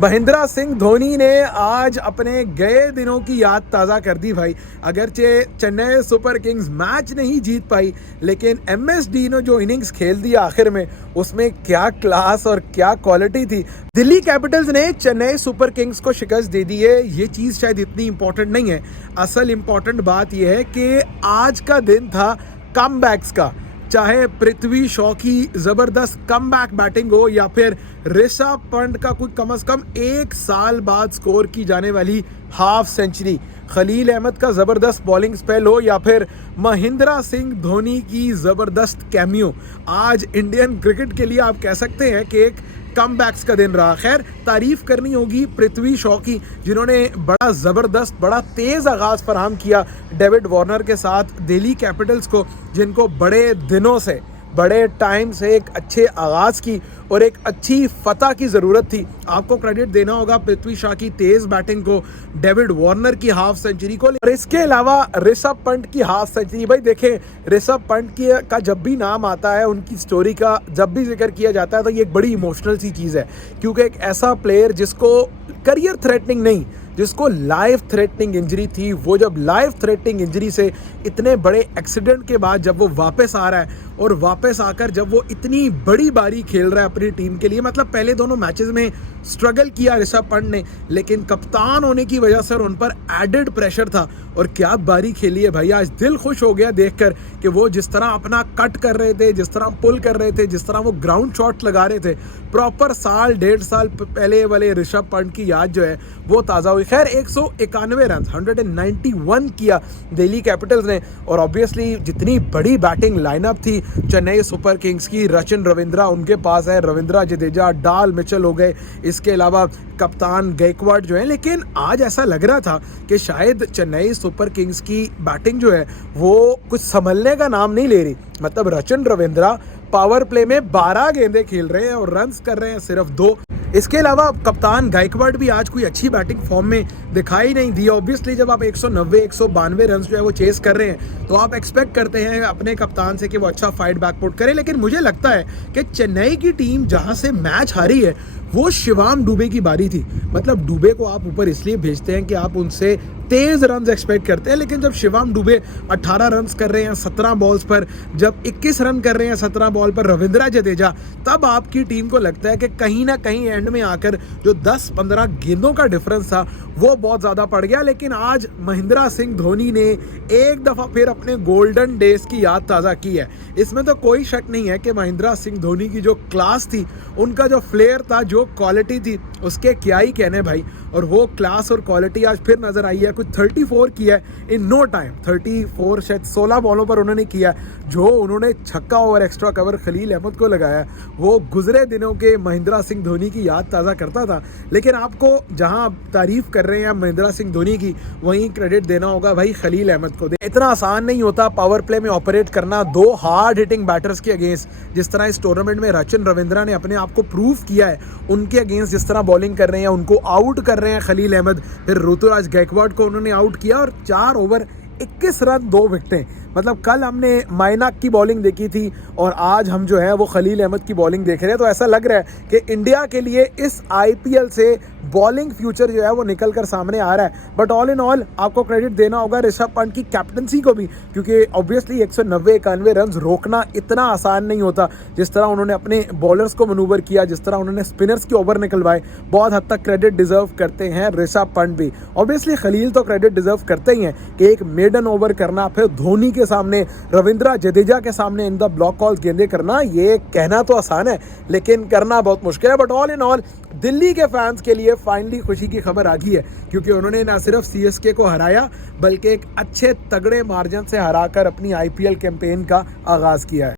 महेंद्र सिंह धोनी ने आज अपने गए दिनों की याद ताज़ा कर दी भाई। अगरचे चेन्नई सुपर किंग्स मैच नहीं जीत पाई, लेकिन एमएसडी ने जो इनिंग्स खेल दिया आखिर में, उसमें क्या क्लास और क्या क्वालिटी थी। दिल्ली कैपिटल्स ने चेन्नई सुपर किंग्स को शिकस्त दे दी है। ये चीज़ शायद इतनी इंपॉर्टेंट नहीं है। असल इंपॉर्टेंट बात यह है कि आज का दिन था कमबैक्स का। चाहे पृथ्वी शॉ की ज़बरदस्त कमबैक बैटिंग हो या फिर ऋषभ पंत का कोई कम से कम 1 साल बाद स्कोर की जाने वाली हाफ सेंचुरी, खलील अहमद का ज़बरदस्त बॉलिंग स्पेल हो या फिर महेंद्र सिंह धोनी की ज़बरदस्त कैमियो, आज इंडियन क्रिकेट के लिए आप कह सकते हैं कि एक कमबैक्स का दिन रहा। खैर, तारीफ करनी होगी पृथ्वी शॉ की, जिन्होंने बड़ा ज़बरदस्त, बड़ा तेज़ आगाज़ फराहम किया डेविड वार्नर के साथ दिल्ली कैपिटल्स को, जिनको बड़े दिनों से, बड़े टाइम से एक अच्छे आगाज़ की और एक अच्छी फतह की ज़रूरत थी। आपको क्रेडिट देना होगा पृथ्वी शॉ की तेज़ बैटिंग को, डेविड वार्नर की हाफ सेंचुरी को, और इसके अलावा ऋषभ पंत की हाफ सेंचुरी। भाई देखें, ऋषभ पंत का जब भी नाम आता है, उनकी स्टोरी का जब भी जिक्र किया जाता है, तो ये एक बड़ी इमोशनल सी चीज़ है, क्योंकि एक ऐसा प्लेयर जिसको करियर थ्रेटनिंग नहीं, जिसको लाइफ थ्रेटनिंग इंजरी थी, वो जब लाइफ थ्रेटनिंग इंजरी से इतने बड़े एक्सीडेंट के बाद जब वो वापस आ रहा है, और वापस आकर जब वो इतनी बड़ी बारी खेल रहा है अपनी टीम के लिए, मतलब पहले दोनों मैचेस में स्ट्रगल किया ऋषभ पंत ने, लेकिन कप्तान होने की वजह से उन पर एडेड प्रेशर था, और क्या बारी खेली है भाई। आज दिल खुश हो गया देखकर कि वो जिस तरह अपना कट कर रहे थे, जिस तरह पुल कर रहे थे, जिस तरह वो ग्राउंड शॉट लगा रहे थे, प्रॉपर साल 1.5 साल पहले वाले ऋषभ पंत की याद जो है वो ताज़ा हुई। खैर, 191 रन 191 किया दिल्ली कैपिटल्स ने, और ऑब्वियसली जितनी बड़ी बैटिंग लाइनअप थी चेन्नई सुपर किंग्स की, सचिन रविंद्रा उनके पास है, रविंद्रा जडेजा, डाल मिचेल हो गए, इसके अलावा कप्तान गायकवाड जो है। लेकिन आज ऐसा लग रहा था कि शायद चेन्नई सुपर किंग्स की बैटिंग जो है वो कुछ संभलने का नाम नहीं ले रही। मतलब सचिन रविंद्रा पावर प्ले में 12 गेंदें खेल रहे हैं और रन्स कर रहे हैं सिर्फ 2। इसके अलावा कप्तान गायकवाड भी आज कोई अच्छी बैटिंग फॉर्म में दिखाई नहीं दी। ऑब्वियसली जब आप 190-192 रन जो है वो चेस कर रहे हैं, तो आप एक्सपेक्ट करते हैं अपने कप्तान से कि वो अच्छा फाइट बैकपुट करे। लेकिन मुझे लगता है कि चेन्नई की टीम जहां से मैच हारी है वो शिवम दुबे की बारी थी। मतलब दुबे को आप ऊपर इसलिए भेजते हैं कि आप उनसे तेज़ रन्स एक्सपेक्ट करते हैं, लेकिन जब शिवम दुबे 18 रन्स कर रहे हैं 17 बॉल्स पर, जब 21 रन कर रहे हैं 17 बॉल पर रविंद्रा जडेजा, तब आपकी टीम को लगता है कि कहीं ना कहीं एंड में आकर जो 10-15 गेंदों का डिफरेंस था वो बहुत ज़्यादा पड़ गया। लेकिन आज महेंद्र सिंह धोनी ने एक दफ़ा फिर अपने गोल्डन डेज की याद ताज़ा की है। इसमें तो कोई शक नहीं है कि महेंद्र सिंह धोनी की जो क्लास थी, उनका जो फ्लेयर था, जो क्वालिटी थी, उसके क्या ही कहने भाई। और वो क्लास और क्वालिटी आज फिर नज़र आई है। कुछ 34 किया है इन नो टाइम, 34 शायद 16 बॉलों पर उन्होंने किया। जो उन्होंने छक्का और एक्स्ट्रा कवर खलील अहमद को लगाया, वो गुजरे दिनों के महेंद्र सिंह धोनी की याद ताज़ा करता था। लेकिन आपको जहां तारीफ कर रहे हैं महेंद्र सिंह धोनी की, वहीं क्रेडिट देना होगा भाई खलील अहमद को। इतना आसान नहीं होता पावर प्ले में ऑपरेट करना 2 हार्ड हिटिंग बैटर्स के अगेंस्ट, जिस तरह इस टूर्नामेंट में सचिन रविंद्रा ने अपने आप को प्रूव किया है। उनके अगेंस्ट जिस तरह बॉलिंग कर रहे हैं, उनको आउट कर रहे हैं खलील अहमद, फिर ऋतुराज गायकवाड को उन्होंने आउट किया, और 4 ओवर 21 रन 2 विकेटें। मतलब कल हमने मायनाक की बॉलिंग देखी थी और आज हम जो है वो खलील अहमद की बॉलिंग देख रहे हैं। तो ऐसा लग रहा है कि इंडिया के लिए इस आईपीएल से बॉलिंग फ्यूचर जो है वो निकल कर सामने आ रहा है। बट ऑल इन ऑल आपको क्रेडिट देना होगा ऋषभ पंत की कैप्टनसी को भी, क्योंकि ऑब्वियसली 190-91 रन रोकना इतना आसान नहीं होता। जिस तरह उन्होंने अपने बॉलर्स को मनूवर किया, जिस तरह उन्होंने स्पिनर्स के ओवर निकलवाए, बहुत हद तक क्रेडिट डिजर्व करते हैं ऋषभ पंत भी। ऑब्वियसली खलील तो क्रेडिट डिजर्व करते ही हैं कि एक मेडन ओवर करना, फिर धोनी के सामने, रविंद्रा जडेजा के सामने इन द ब्लॉक कॉल्स गेंदे करना, ये कहना तो आसान है लेकिन करना बहुत मुश्किल है। But all in all Delhi के फैंस के लिए फाइनली खुशी की खबर आ गई है, क्योंकि उन्होंने ना सिर्फ सीएसके को हराया, बल्कि एक अच्छे तगड़े मार्जिन से हराकर अपनी आईपीएल कैंपेन का आगाज़ किया है।